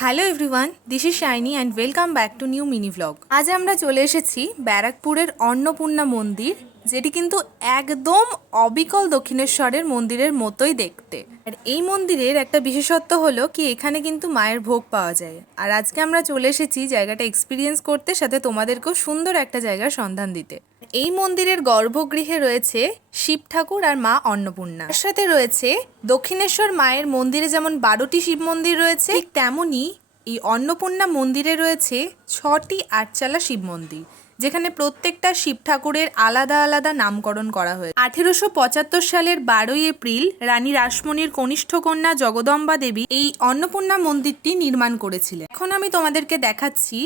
Hello everyone, this is shiny and welcome back to new mini vlog. আজ আমরা চলে এসেছি ব্যারাকপুরের অন্নপূর্ণা মন্দির, যেটি কিন্তু একদম অবিকল দক্ষিণেশ্বরের মন্দিরের মতোই দেখতে। আর এই মন্দিরের একটা বিশেষত্ব হলো কি এখানে কিন্তু মায়ের ভোগ পাওয়া যায়। আর আজকে আমরা চলে এসেছি জায়গাটা এক্সপিরিয়েন্স করতে, সাথে তোমাদেরকেও সুন্দর একটা জায়গার সন্ধান দিতে। এই মন্দিরের গর্ভগৃহে রয়েছে শিব ঠাকুর আর মা অন্নপূর্ণা, তার সাথে রয়েছে দক্ষিণেশ্বর মায়ের মন্দিরে যেমন 12টি শিব মন্দির রয়েছে, ঠিক তেমনই এই অন্নপূর্ণা মন্দিরে রয়েছে 6টি আটচালা শিব মন্দির, যেখানে প্রত্যেকটা শিব ঠাকুরের আলাদা আলাদা নামকরণ করা হয়েছে। 1875 সালের 12ই এপ্রিল রানী রাসমণির কনিষ্ঠ কন্যা জগদম্বা দেবী এই অন্নপূর্ণা মন্দিরটি নির্মাণ করেছিলেন। এখন আমি তোমাদেরকে দেখাচ্ছি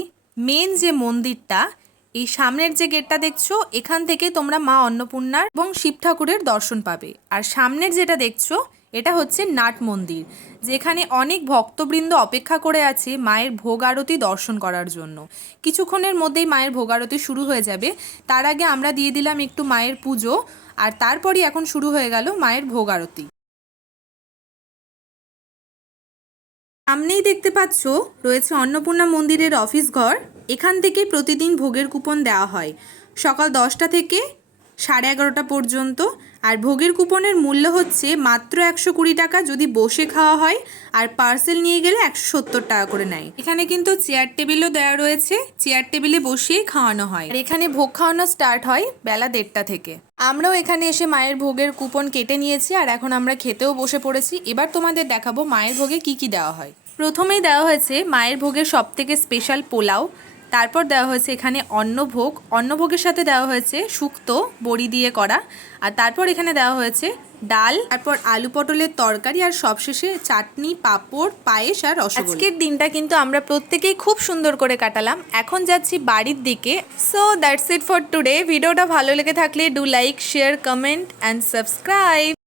মেন যে মন্দিরটা। এই সামনের যে গেটটা দেখছো, এখান থেকে তোমরা মা অন্নপূর্ণার এবং শিব ঠাকুরের দর্শন পাবে। আর সামনের যেটা দেখছো, এটা হচ্ছে নাট মন্দির, যেখানে অনেক ভক্তবৃন্দ অপেক্ষা করে আছে মায়ের ভোগ আরতি দর্শন করার জন্য। কিছুক্ষণের মধ্যেই মায়ের ভোগ আরতি শুরু হয়ে যাবে। তার আগে আমরা দিয়ে দিলাম একটু মায়ের পুজো, আর তারপরই এখন শুরু হয়ে গেল মায়ের ভোগ আরতি। সামনেই দেখতে পাচ্ছ রয়েছে অন্নপূর্ণা মন্দিরের অফিস ঘর। এখান থেকে প্রতিদিন ভোগের কুপন দেওয়া হয় সকাল 10টা থেকে 11:30 পর্যন্ত। আর ভোগের কুপনের মূল্য হচ্ছে মাত্র 120 টাকা যদি বসে খাওয়া হয়, আর পার্সেল নিয়ে গেলে 170 টাকা করে নেয়। এখানে কিন্তু চেয়ার টেবিলও দেওয়া রয়েছে, চেয়ার টেবিলে বসিয়ে খাওয়ানো হয়। আর এখানে ভোগ খাওয়ানো স্টার্ট হয় বেলা 1:30 থেকে। আমরাও এখানে এসে মায়ের ভোগের কুপন কেটে নিয়েছি, আর এখন আমরা খেতেও বসে পড়েছি। এবার তোমাদের দেখাবো মায়ের ভোগে কি কি দেওয়া হয়। প্রথমেই দেওয়া হয়েছে মায়ের ভোগের সবথেকে স্পেশাল পোলাও। তারপর দেওয়া হয়েছে এখানে অন্নভোগ, অন্নভোগের সাথে দেওয়া হয়েছে শুক্তো বড়ি দিয়ে করা। আর তারপর এখানে দেওয়া হয়েছে ডাল, তারপর আলু পটলের তরকারি, আর সবশেষে চাটনি, পাঁপড়, পায়েস আর রসগোল্লা। আজকের দিনটা কিন্তু আমরা প্রত্যেকেই খুব সুন্দর করে কাটালাম। এখন যাচ্ছি বাড়ির দিকে। So that's it for today. ভিডিওটা ভালো লেগে থাকলে do like, share, comment and subscribe.